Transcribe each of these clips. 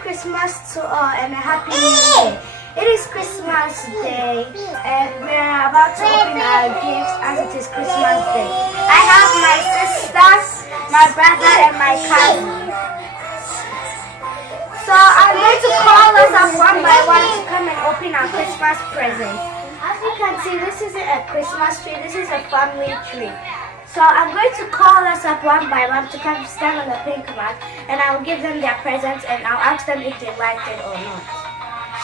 Christmas to all and a Happy New Year. It is Christmas Day and we're about to open our gifts as it is Christmas Day. I have my sister, my brother, and my cousin. So I'm going to call us up one by one to come and open our Christmas presents. As you can see, this isn't a Christmas tree, this is a family tree. So I'm going to call us up one by one to come stand on the pink mat and I will give them their presents and I'll ask them if they liked it or not.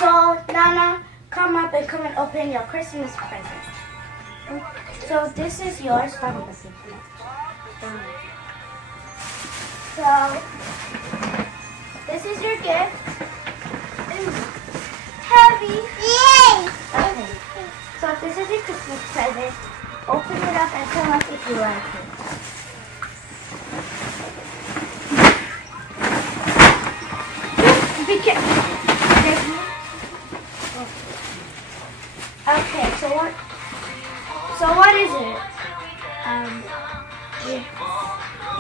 So Nana, come up and come and open your Christmas present. So this is yours. Stand on the pink mat. So this is your gift. Heavy. Yay! Okay. So this is your Christmas present. Open it up and tell us if you like it. Be careful. Okay, so what is it?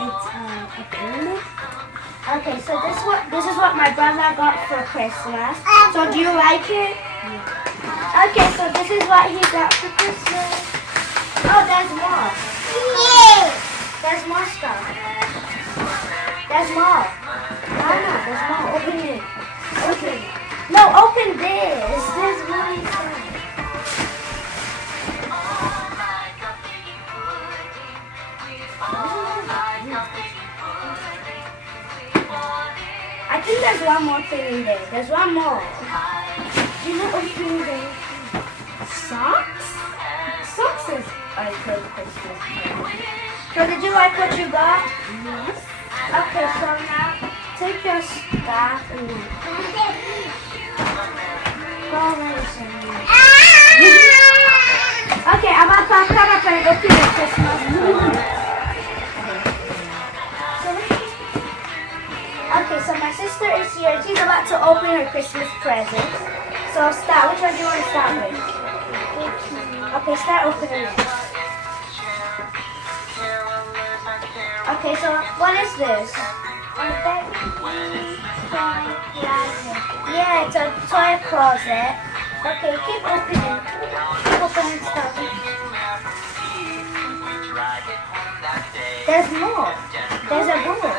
It's a pyramid. Okay, so this is what my brother got for Christmas. So do you like it? Yeah. Okay, so this is what he got for Christmas. Oh, there's more. Yeah. There's more stuff. There's more. No, there's more. Open it. Open. No, open this. There's really stuff. I think there's one more thing in there. There's one more. Do you know what thing there? Socks? Socks is I good Christmas. So did you like what you got? Yes. Okay, so now take your staff and go over somewhere. Okay, I'm about to come up and open the Christmas present. Okay, so my sister is here. She's about to open her Christmas present. So start. Which one do you want to start with? Okay, start opening it. Okay, so what is this? Yeah, it's a toy closet. Okay, keep opening. Keep opening stuff. There's more. There's a door.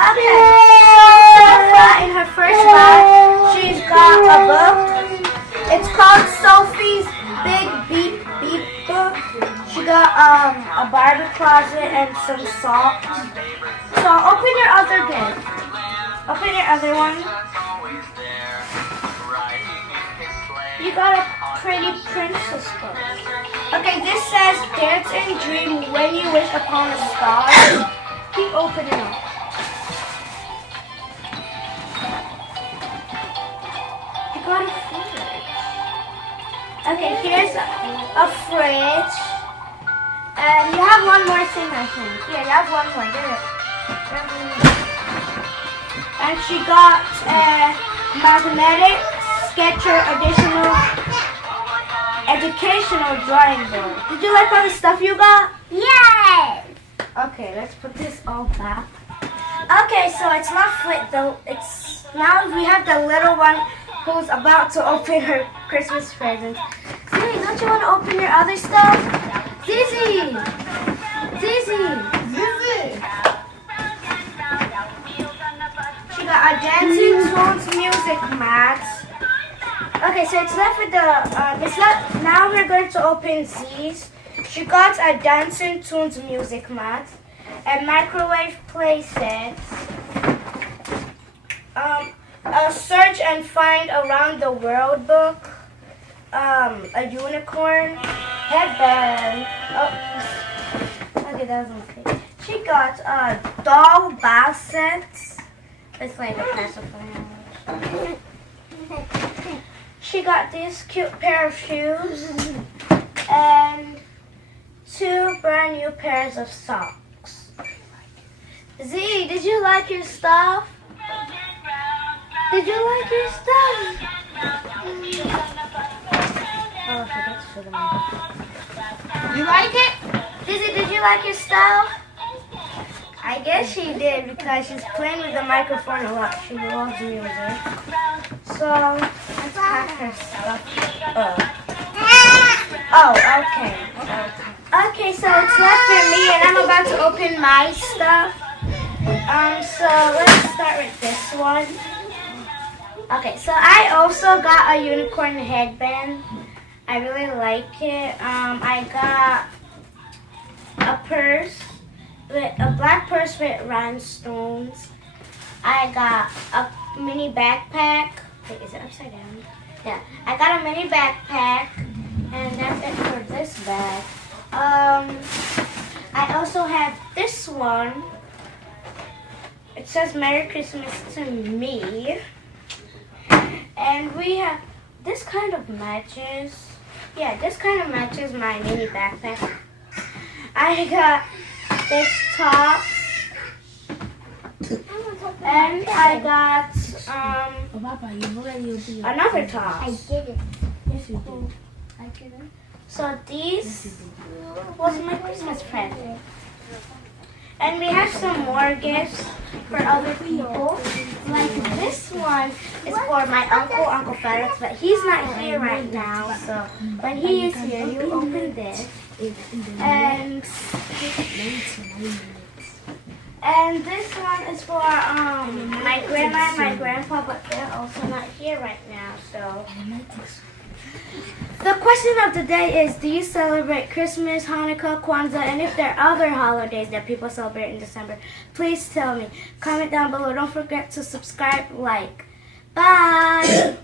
Okay, so far in her first bag, she's got a book. It's called Sophie's Big Beep Beep Book. She got a Barbie closet and some socks. So open your other gift. Open your other one. You got a pretty princess book. Okay, this says Dance and Dream When You Wish Upon a Star. Keep opening up. You got a fridge. Okay, here's a fridge. And you have one more thing, I think. Yeah, you have one more. Get it. And she got a magnetic Sketcher additional educational drawing board. Did you like all the stuff you got? Yes! Okay, let's put this all back. Okay, so it's not fit though. It's now we have the little one who's about to open her Christmas present. Zizi, don't you want to open your other stuff? Zizi! Zizi! Zizi! She got a Dancing Toons music mat. Okay, so it's left with the, now we're going to open Z's. She got a Dancing Toons music mat, a microwave playset, a search and find around the world book, a unicorn, headband, okay, that was okay. She got a doll bath set, it's like a pacifier. She got this cute pair of shoes and 2 brand new pairs of socks. Z, did you like your stuff? Did you like your stuff? Oh, I forgot to show them. like it? Dizzy, did you like your stuff? I guess she did because she's playing with the microphone a lot. She loves music. So, let's pack her stuff up. Oh, okay. Okay, so it's left for me and I'm about to open my stuff. So let's start with this one. Okay, so I also got a unicorn headband. I really like it. I got a purse, a black purse with rhinestones. I got a mini backpack. Wait, is it upside down? Yeah, I got a mini backpack, and that's it for this bag. I also have this one. It says Merry Christmas to me. And we have this kind of matches. Yeah, this kind of matches my mini backpack. I got this top. And I got another top. I did it. Yes, you did. I did it. So these was my Christmas present. And we have some more gifts for other people. Like this one is for my uncle, Uncle Felix, but he's not here right now. So when he is here, you open this. And this one is for my grandma and my grandpa, but they're also not here right now. So the question of the day is, do you celebrate Christmas, Hanukkah, Kwanzaa, and if there are other holidays that people celebrate in December, please tell me. Comment down below. Don't forget to subscribe, like. Bye!